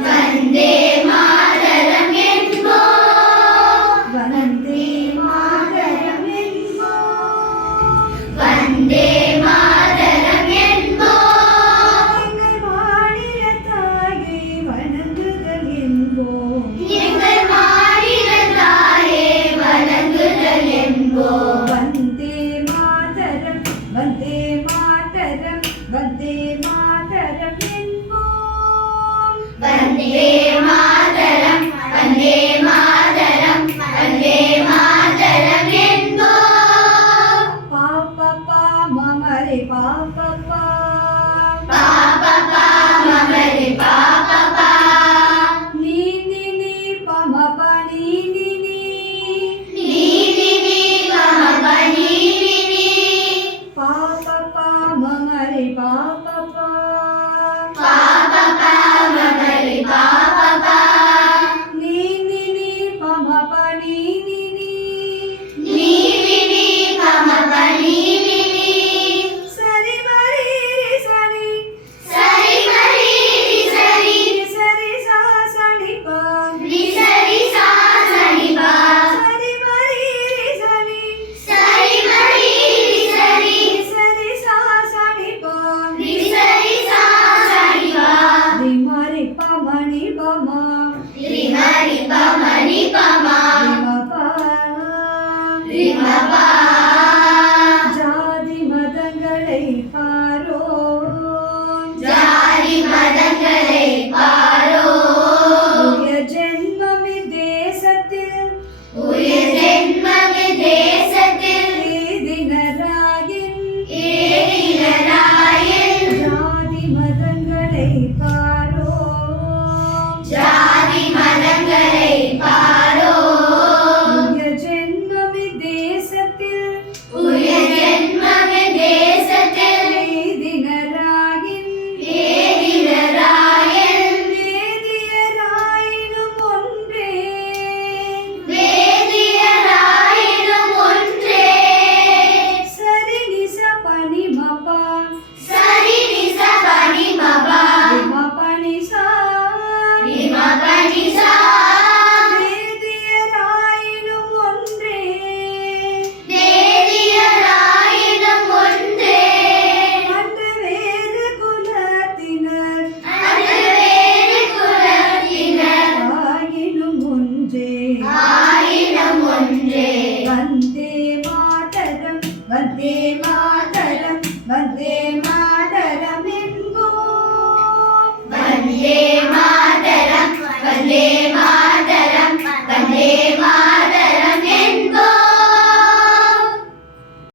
வந்தே மாதரம் என்போம் வந்தே மாதரம் என்போம் வந்தே மாதரம் என்போம் எங்கள் மாநில தாயை வணங்குதல் என்போம் எங்கள் மாநில தாயே வணங்குதல் என்போம் வந்தே மாதரம் வந்தே மாதரம் வந்தே மாதரம் என்போம் வந்தே மாதரம் வந்தே மாதரம் வந்தே மாதரம் என்போம் பாப்பா மமரே பாப்பா பாப்பா மமரே பாப்பா நீ பமப நீ நீ பமப நீ பாப்பா மமரே பாப்பா பாப்பா மமரே பாப்பா நீ பமப நீ நீ பமப நீ சரி மரி சரி சரி மரி சரி சரி சா சரி பா ரி சரி சா சரி பா சரி மரி சரி சரி மரி சரி சரி சா சரி பா ரி சரி சா சரி பா ரி மரி பமணி பமா ரி மரி பமணி பமா பமபா ரி மபா ஜாதி மதங்களை பாரோ ஜாதி மதங்களை பாரோ உய ஜென்மமி தேசத்தில் உயிர் ஜென்மவி தேசத்தில் ஏதினராயின் ஏதினராயின் ஜாதி மதங்களை பாரோ ஜாதி மதங்களை பாரோ